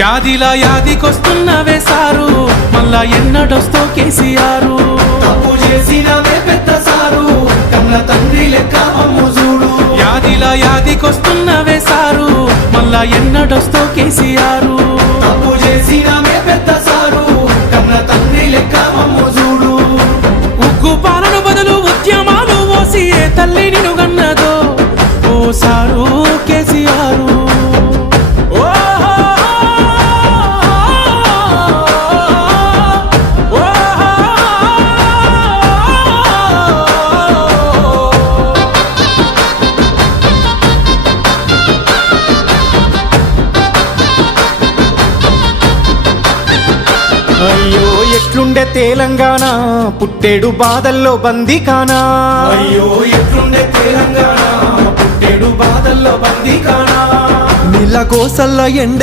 యాదిలా యాదికొస్తున్నవే sir, మళ్ళా ఎన్నడొస్తో కేసీఆర్. తప్పు చేసినవే పెద్ద సారు, కన్న తండ్రి లెక్క మమ్ము చూడు. యాదిలా యాదికొస్తున్నవే సారు, మళ్ళా ఎన్నడొస్తో కేసీఆర్. తప్పు చేసినవే పెద్ద సారు, కన్న తండ్రి లెక్క మమ్ము చూడు. ఉగ్గు పాలన బదులు ఉద్యమాలు ఓసి ఏ తల్లి నిను గన్నదో ఓ సారు కేసీఆర్. అయ్యో ఎట్లుండే తెలంగాణ, పుట్టేడు బాధల్లో బందీకానా. అయ్యో ఎట్లుండే తెలంగాణ, పుట్టేడు బాధల్లో బందీకానా. నీళ్ళ కోసల్ల ఎండ